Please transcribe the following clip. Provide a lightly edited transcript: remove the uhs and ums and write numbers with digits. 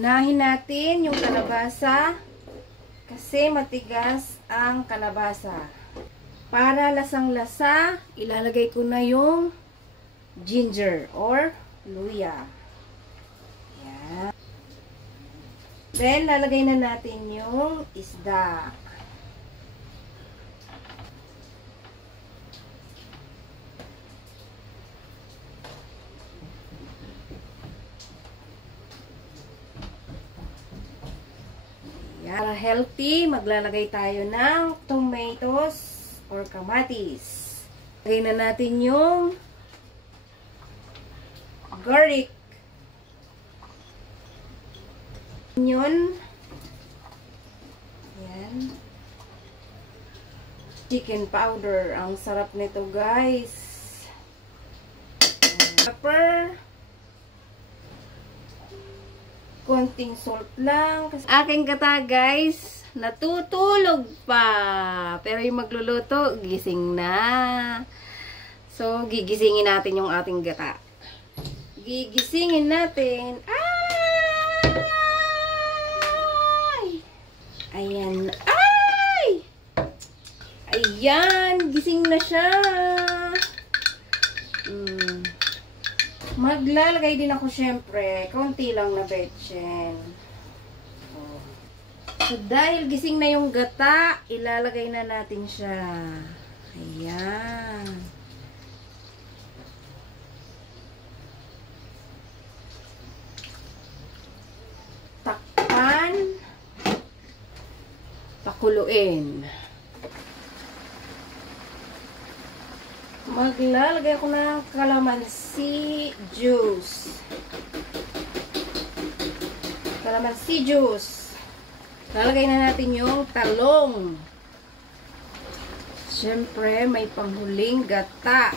Unahin natin yung kalabasa kasi matigas ang kalabasa. Para lasang-lasa, ilalagay ko na yung ginger or luya. Yan. Then, lalagay na natin yung isda. Para healthy, maglalagay tayo ng tomatoes or kamatis. Lagay na natin yung garlic. Onion. Ayan. Chicken powder. Ang sarap nito, guys. Pepper. Konting salt lang. Aking gata, guys, natutulog pa. Pero yung magluluto, gising na. So, gigisingin natin yung ating gata. Gigisingin natin. Ay! Ayan. Ay! Ayan! Gising na siya. Maglalagay din ako syempre, konti lang na betchen. So, dahil gising na yung gata, ilalagay na natin siya. Ayan. Takpan. Pakuluin. Maglalagay ako ng calamansi juice. Calamansi juice. Lalagay na natin yung talong. Siyempre, may panghuling gata.